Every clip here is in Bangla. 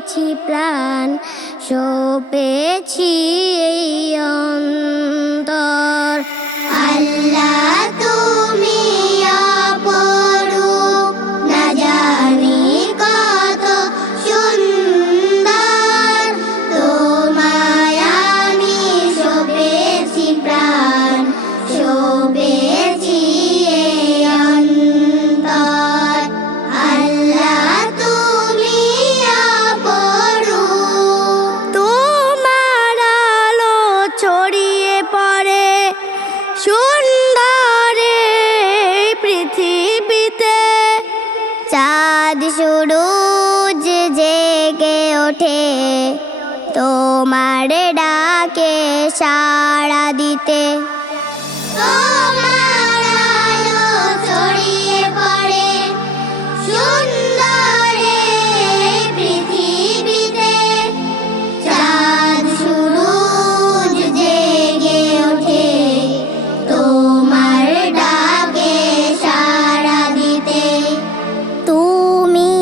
সপেছি প্রাণ, সপেছি এই অন্তর। আল্লাহ তুমি অপরূপ, না জানি কত সুন্দর। তোমায় আমি সপেছি প্রাণ, সপেছি এই অন্তর। আল্লাহ তুমি অপরূপ, তোমার আলো ছড়িয়ে পড়ে সুন্দর এই পৃথিবীতে। চাঁদ সূরজ জেগে ওঠে তোমার ডাকে সাড়া দিতে। তোমার আলো ছড়িয়ে পড়ে সুন্দর এই পৃথিবীতে। চাঁদ সূরজ জেগে ওঠে তোমার ডাকে সাড়া দিতে। তুমি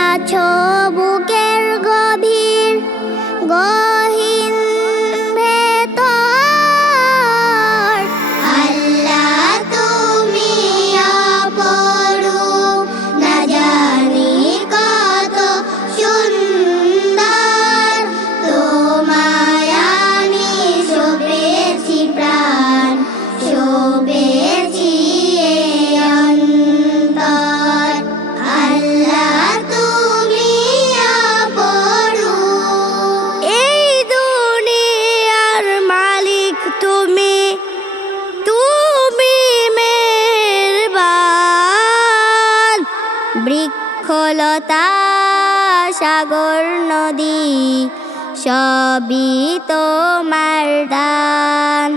আছো বুকের গভীর গহীন ভেতর। আল্লাহ তুমি অপরূপ, না জানি কত সুন্দর। তোমায় আমি সপেছি প্রাণ, সপেছি এই অন্তর। আল্লাহ তুমি অপরূপ, এই দুনিয়ার মালিক তুমি, তুমি মেহেরবান। বৃক্ষলতা সাগর নদী সবই তোমার দান।